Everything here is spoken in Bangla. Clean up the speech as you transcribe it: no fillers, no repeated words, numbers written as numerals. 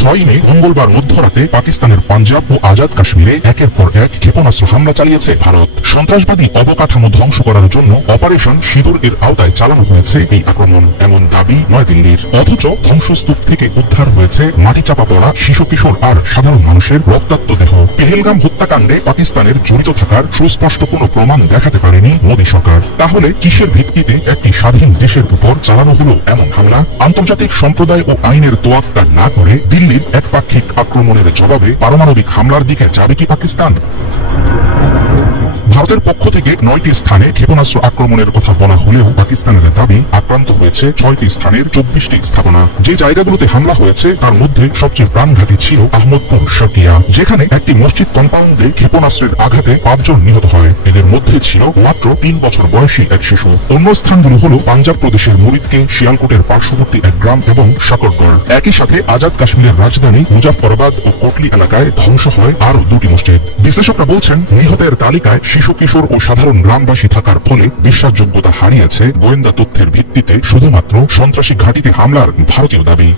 6 মে মঙ্গলবার মধ্যরাতে পাকিস্তানের পাঞ্জাব ও আজাদ কাশ্মীরে একের পর এক ক্ষেপণাস্ত্র হামলা চালিয়েছে ভারত। সন্ত্রাসবাদী অবকাঠামো ধ্বংস করার জন্য অপারেশন সিঁদুর এর আওতায় চালানো হয়েছে এই আক্রমণ, এমন দাবি নয়াদিল্লির। অথচ ধ্বংসস্তূপ থেকে উদ্ধার হয়েছে মাটি চাপা পড়া শিশু কিশোর আর সাধারণ মানুষের রক্তাক্ত দেহ। পেহেলগাম হত্যাকাণ্ডে পাকিস্তানের জড়িত থাকার সুস্পষ্ট কোনো প্রমাণ দেখাতে পারেনি মোদী সরকার। তাহলে কিসের ভিত্তিতে একটি স্বাধীন দেশের উপর চালানো হলো এমন হামলা? আন্তর্জাতিক সম্প্রদায় ও আইনের তোয়াক্কা না করে দিল্লির একপাক্ষিক আক্রমণের জবাবে পারমাণবিক হামলার দিকে যাবে কি পাকিস্তান? ভারতের পক্ষ থেকে 9টি স্থানে ক্ষেপণাস্ত্র আক্রমণের কথা বলা হলেও পাকিস্তানের দাবি আক্রান্ত হয়েছে 6টি স্থানের 24টি স্থাপনা। যে জায়গাগুলোতে হামলা হয়েছে তার মধ্যে সবচেয়ে প্রাণঘাতী ছিল আহমদপুর শকিয়া, যেখানে একটি মসজিদ কম্পাউন্ডে ক্ষেপণাস্ত্রের আঘাতে 5 জন নিহত হয়। এদের মধ্যে ছিল মাত্র 3 বছর বয়সী এক শিশু। অন্য স্থানগুলো হল পাঞ্জাব প্রদেশের মুরিদকে, শিয়ালকোটের পার্শ্ববর্তী এক গ্রাম এবং শাকরগড়। একই সাথে আজাদ কাশ্মীরের রাজধানী মুজাফফরাবাদ ও কোটলি এলাকায় ধ্বংস হয় আরও 2টি মসজিদ। বিশ্লেষকরা বলছেন, নিহতের তালিকায় শিশু কিশোর ও সাধারণ গ্রামবাসী থাকার ফলে বিশ্বাসযোগ্যতা হারিয়েছে গোয়েন্দা তথ্যের ভিত্তিতে শুধুমাত্র সন্ত্রাসী ঘাঁটিতে হামলার ভারতীয় দাবি।